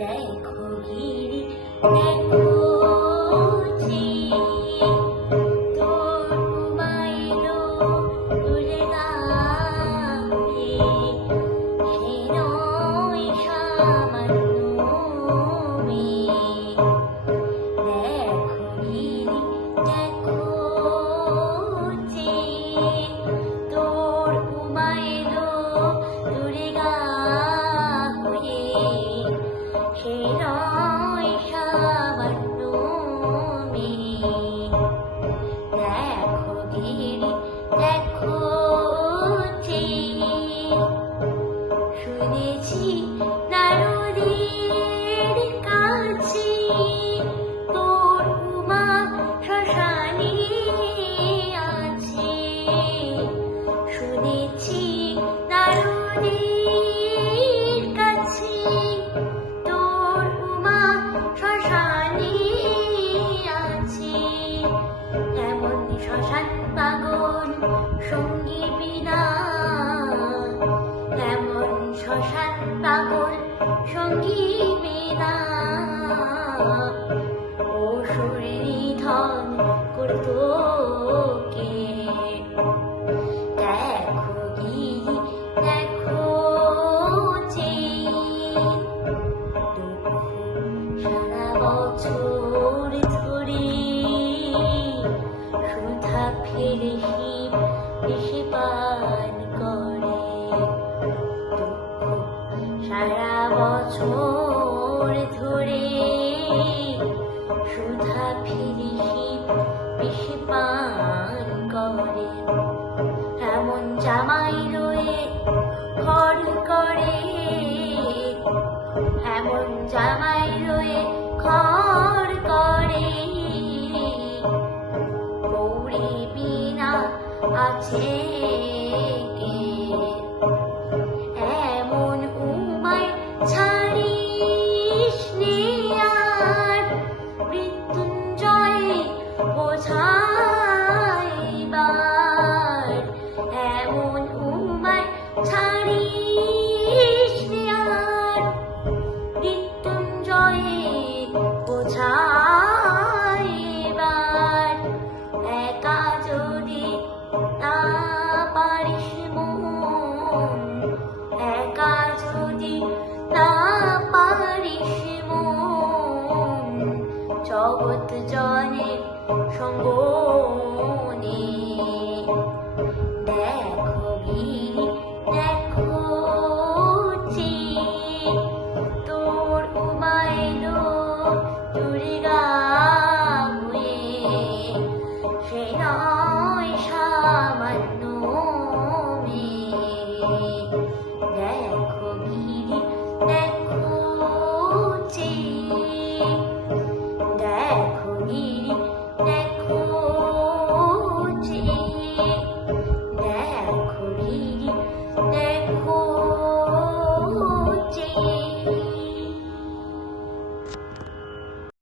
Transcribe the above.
দেখো গিরি দেখো যে তোর ঘুমাইলো দূরে গায়ে সে নয় সামান্য মেয়ে। দেখো গিরি দেখো যে তোর ঘুমাইলো দূরে গায়ে সে নয় সামান্য মেয়ে। দেখো গিরি দেখো যে শুনেছি নারদের কাছে তোর উমা শ্মশানে আছে। শুনেছি নারদের কাছে তোর উমা শ্মশানে আছে। এমন শ্মশান পাগল সঙ্গী বিনা, এমন শ্মশান পাগল সঙ্গী বিনা অসুর নিধন করতো কে। দেখো গিরি দেখো যে সারা বছর ধরে সুধা ফেলে শিব এসে পান করে। সারা বছর ধরে সুধা ফেলে শিব এসে পান করে। এমন জামাই রয়ে ঘর করে, এমন জামাই রয়ে ঘর করে। গৌরী বিনা আছে